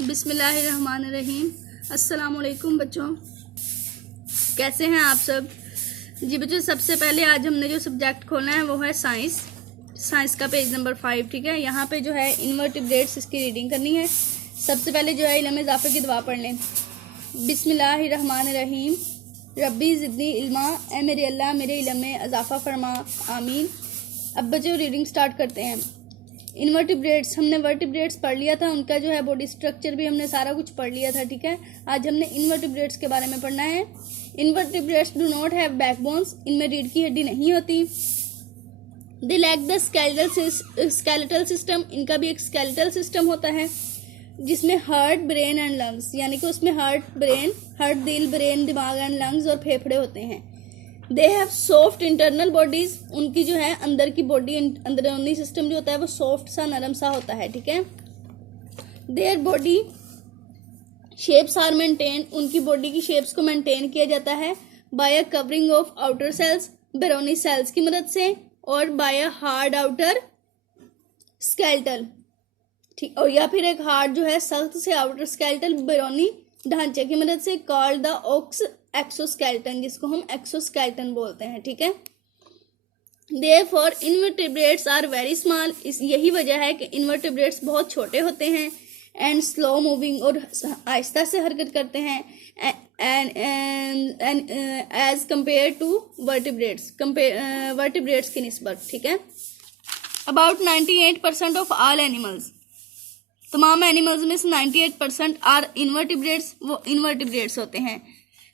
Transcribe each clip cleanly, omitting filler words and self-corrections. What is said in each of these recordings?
बिस्मिल्लाहिर्रहमानिर्रहीम। अस्सलामुअलैकुम बच्चों, कैसे हैं आप सब। जी बच्चों, सबसे पहले आज हमने जो सब्जेक्ट खोलना है वो है साइंस का पेज नंबर 5। ठीक है, यहाँ पे जो है इन्वर्टिब्रेट्स, इसकी रीडिंग करनी है। सबसे पहले जो है इल्म इज़ाफ़े की दुआ पढ़ लें। बिस्मिल्लाहिर्रहमानिर्रहीम। रब्बी ज़िदनी इल्मा, ए मेरे अल्लाह मेरे इल्म में इज़ाफ़ा फरमा, आमीन। अब बच्चों रीडिंग स्टार्ट करते हैं। इन्वर्टिब्रेट्स, हमने वर्टिब्रेट्स पढ़ लिया था, उनका जो है बॉडी स्ट्रक्चर भी हमने सारा कुछ पढ़ लिया था। ठीक है, आज हमने इन्वर्टिब्रेट्स के बारे में पढ़ना है। Invertebrates do not have backbones, इनमें रीढ़ की हड्डी नहीं होती। They lack the skeletal system, इनका भी एक स्केलेटल सिस्टम होता है जिसमें हार्ट, ब्रेन एंड लंग्स, यानी कि उसमें हार्ट, दिल, ब्रेन, दिमाग एंड लंग्स और फेफड़े होते हैं। They have soft internal bodies, उनकी जो है अंदर की बॉडी, अंदरूनी सिस्टम जो होता है वो सॉफ्ट सा, नरम सा होता है। ठीक है, their body shapes are maintain, उनकी बॉडी की शेप्स को मेंटेन किया जाता है by a covering of outer cells, बेरोनी सेल्स की मदद से, और by a hard outer skeletal, ठीक, और या फिर एक हार्ड जो है सख्त से आउटर स्केलेटल बेरोनी ढांचे की मदद से, कॉल्ड द एक्सोस्केलेटन, जिसको हम एक्सोस्केलेटन बोलते हैं। ठीक है, therefore invertebrates are very small, इस यही वजह है कि इन्वर्टिब्रेट्स बहुत छोटे होते हैं, एंड स्लो मूविंग, और आहिस्ता से हरकत करते हैं, and as compare to vertebrates, vertebrates की निस्बत। ठीक है, अबाउट 98% ऑफ ऑल एनिमल्स, तमाम एनिमल्स में से 98% आर इन्वर्टिब्रेट्स, वो इन्वर्टिब्रेट्स होते हैं।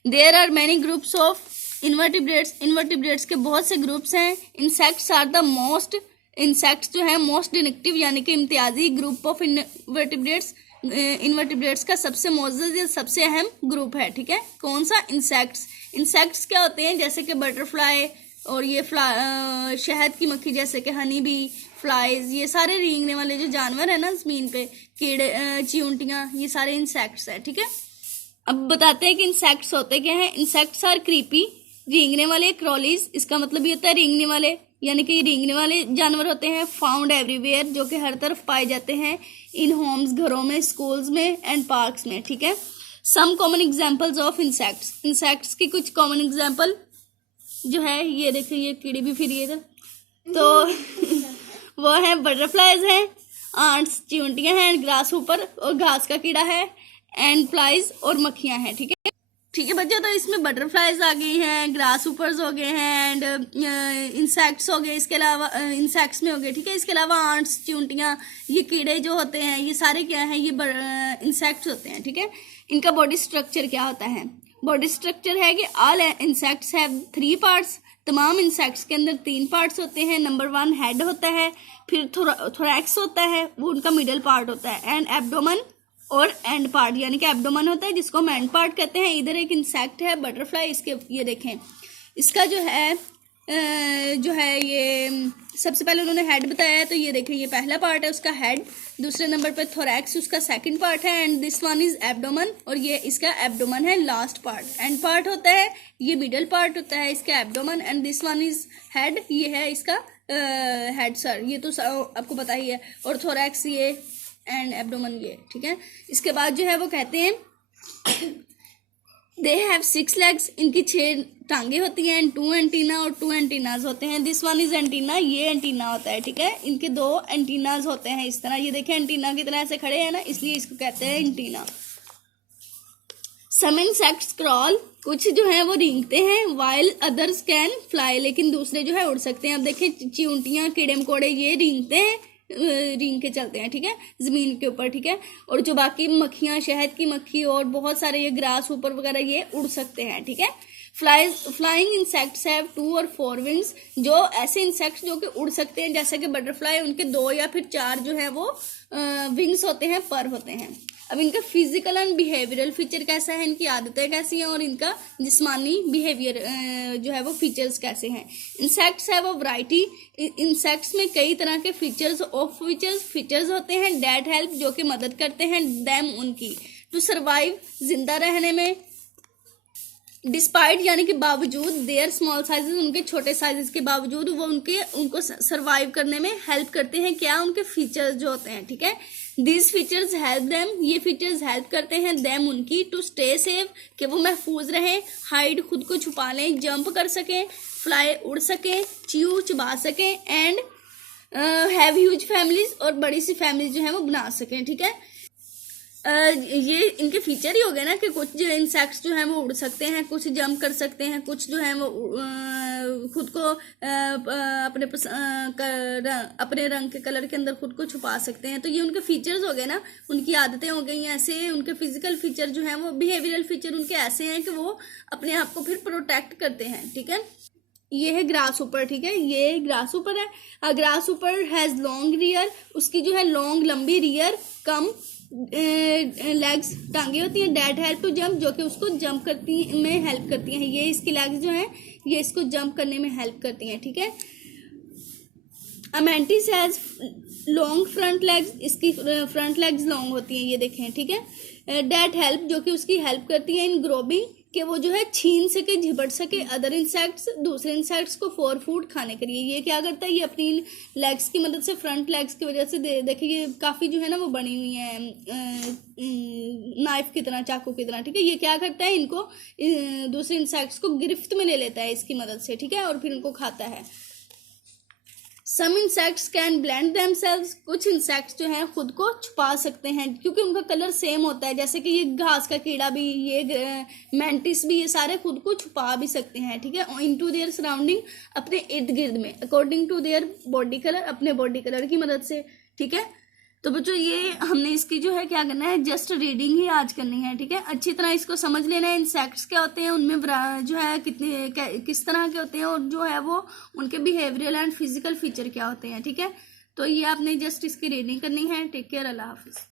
There are many groups of invertebrates, invertebrates के बहुत से ग्रुप्स हैं। Insects are the most, insects जो है मोस्ट डिस्टिंक्टिव यानी कि इम्तियाजी ग्रुप ऑफ इन्वर्टिब्रेट्स, इन्वर्टिब्रेट्स का सबसे मोअज़्ज़ज़ या सबसे अहम ग्रुप है। ठीक है, कौन सा? इंसेक्ट्स। इंसेक्ट्स क्या होते हैं? जैसे कि बटरफ्लाई और ये शहद की मक्खी, जैसे कि हनी बी, फ्लाइज, ये सारे रेंगने वाले जो जानवर है ना ज़मीन पे, कीड़े, चींटियाँ, ये सारे इंसेक्ट्स है। ठीक है, अब बताते हैं कि इंसेक्ट्स होते क्या हैं। इंसेक्ट्स आर क्रीपी, रेंगने वाले, क्रॉलीज, इसका मतलब ये होता है रेंगने वाले, यानी कि रेंगने वाले जानवर होते हैं। फाउंड एवरीवेयर, जो कि हर तरफ पाए जाते हैं। इन होम्स, घरों में, स्कूल्स में, एंड पार्क्स में। ठीक है, some common examples of insects, insects की कुछ कॉमन एग्जाम्पल जो है, ये देखिए, ये कीड़ी भी फिर ये तो वो है बटरफ्लाइज हैं, आंट्स, चींटियां हैं, ग्रास ऊपर और घास का कीड़ा है, एंड फ्लाइज और मक्खियां हैं। ठीक है, ठीक है बच्चों, तो इसमें बटरफ्लाइज आ गई हैं, ग्रास ऊपर्स हो गए हैं, एंड इंसेक्ट्स हो गए, इसके अलावा इंसेक्ट्स में हो गए। ठीक है, इसके अलावा आंट्स, चींटियां, ये कीड़े जो होते हैं, ये सारे क्या हैं? ये इंसेक्ट्स होते हैं। ठीक है, इनका बॉडी स्ट्रक्चर क्या होता है? बॉडी स्ट्रक्चर है कि ऑल इंसेक्ट्स हैव 3 पार्ट्स, तमाम इंसेक्ट्स के अंदर 3 पार्ट्स होते हैं। नंबर 1 हेड होता है, फिर थोरैक्स होता है, वो उनका मिडल पार्ट होता है, एंड एब्डोमेन और एंड पार्ट, यानी कि एब्डोमेन होता है जिसको हम एंड पार्ट कहते हैं। इधर एक इंसेक्ट है बटरफ्लाई, इसके ये देखें, इसका जो है ये सबसे पहले उन्होंने हेड बताया है, तो ये देखें, ये पहला पार्ट है उसका हेड, दूसरे नंबर पे थोरैक्स उसका सेकंड पार्ट है, and this one is abdomen, और ये इसका एब्डोमेन है लास्ट पार्ट। एंड पार्ट होता है, ये मिडल पार्ट होता है इसका abdomen, and this one is head, ये है इसका हेड। सर ये तो आपको पता ही है, और थोरैक्स ये, एंड एब्डोमेन ये। ठीक है, इसके बाद जो है वो कहते हैं दे हैव 6 legs, इनकी 6 टांगे होती हैं, एंड 2 एंटीना और 2 एंटीनाज होते हैं। दिस वन इज एंटीना, ये एंटीना होता है। ठीक है, इनके 2 एंटीनाज होते हैं इस तरह, ये देखें एंटीना की तरह ऐसे खड़े हैं ना, इसलिए इसको कहते हैं एंटीना। सम इंसेक्ट्स क्रॉल, कुछ जो है वो रेंगते हैं, वाइल अदर्स कैन फ्लाई, लेकिन दूसरे जो है उड़ सकते हैं। अब देखें, चींटियां, कीड़े मकोड़े, ये रेंगते हैं, रेंग के चलते हैं। ठीक है, जमीन के ऊपर। ठीक है, और जो बाकी मक्खियां, शहद की मक्खी और बहुत सारे ये ग्रास ऊपर वगैरह, ये उड़ सकते हैं। ठीक है, फ्लाइंग इंसेक्ट्स हैव 2 और 4 विंग्स, जो ऐसे इंसेक्ट्स जो कि उड़ सकते हैं, जैसे कि बटरफ्लाई, उनके 2 या फिर 4 जो है वो विंग्स होते हैं, पर होते हैं। अब इनका फिजिकल एंड बिहेवियरल फीचर कैसा है, इनकी आदतें कैसी हैं, और इनका जिस्मानी बिहेवियर जो है वो फीचर्स कैसे हैं। Insects have a variety, insects में कई तरह के फीचर्स होते हैं दैट हेल्प, जो कि मदद करते हैं देम, उनकी, टू सर्वाइव, जिंदा रहने में, डिस्पाइट यानी कि बावजूद, देयर स्मॉल साइजेस, उनके छोटे साइजेस के बावजूद वो उनको सरवाइव करने में हेल्प करते हैं। क्या? उनके फीचर्स जो होते हैं, ठीक है। दीज फीचर्स हेल्प देम, ये फीचर्स हेल्प करते हैं देम उनकी, टू स्टे सेफ, कि वो महफूज रहें, हाइड खुद को छुपा लें, जंप कर सकें, फ्लाई उड़ सकें, च्यू चबा सकें, एंड हैव ह्यूज फैमिलीज, और बड़ी सी फैमिली जो है वो बना सकें, ठीक है। ये इनके फीचर ही हो गए ना कि कुछ जो इंसेक्ट्स जो हैं वो उड़ सकते हैं, कुछ जंप कर सकते हैं, कुछ जो हैं वो खुद को अपने रंग के कलर के अंदर खुद को छुपा सकते हैं। तो ये उनके फीचर्स हो गए ना, उनकी आदतें हो गई ऐसे, उनके फिजिकल फीचर जो हैं वो, बिहेवियरल फीचर उनके ऐसे हैं कि वो अपने आप को फिर प्रोटेक्ट करते हैं, ठीक है। ये है ग्रास ऊपर, ठीक है, ये ग्रास ऊपर है। ग्रास ऊपर हैज लॉन्ग रियर, उसकी जो है लॉन्ग लंबी रियर, कम लेग्स टांगे होती हैं, डैट हेल्प टू जंप, जो कि उसको जंप करती में हेल्प करती हैं। ये इसकी लेग्स जो हैं ये इसको जंप करने में हेल्प करती हैं, ठीक है। अमेंटिस हैज लॉन्ग फ्रंट लेग्स, इसकी फ्रंट लेग्स लॉन्ग होती हैं, ये देखें, ठीक है। डैट हेल्प, जो कि उसकी हेल्प करती है इन ग्रोबिंग, कि वो जो है छीन सके, झिपट सके अदर इंसेक्ट्स, दूसरे इंसेक्ट्स को फॉर फूड खाने के लिए। ये क्या करता है, ये अपनी लेग्स की मदद से, फ्रंट लेग्स की वजह से देखिए ये काफ़ी जो है ना वो बनी हुई है नाइफ की तरह, चाकू की तरह, ठीक है। ये क्या करता है, इनको दूसरे इंसेक्ट्स को गिरफ्त में ले लेता है इसकी मदद से, ठीक है, और फिर इनको खाता है। Some insects can blend themselves, कुछ इंसेक्ट्स जो हैं खुद को छुपा सकते हैं क्योंकि उनका कलर सेम होता है, जैसे कि ये घास का कीड़ा भी, ये मेंटिस भी, ये सारे खुद को छुपा भी सकते हैं, ठीक है, इनटू देयर सराउंडिंग, अपने इर्द गिर्द में, according to their body colour, अपने बॉडी कलर की मदद से, ठीक है। तो बच्चों ये हमने इसकी जो है क्या करना है, जस्ट रीडिंग ही आज करनी है, ठीक है। अच्छी तरह इसको समझ लेना है, इंसेक्ट्स क्या होते हैं, उनमें जो है किस तरह के होते हैं, और जो है वो उनके बिहेवियरल एंड फिजिकल फीचर क्या होते हैं, ठीक है। तो ये आपने जस्ट इसकी रीडिंग करनी है। टेक केयर, अल्लाह हाफिज।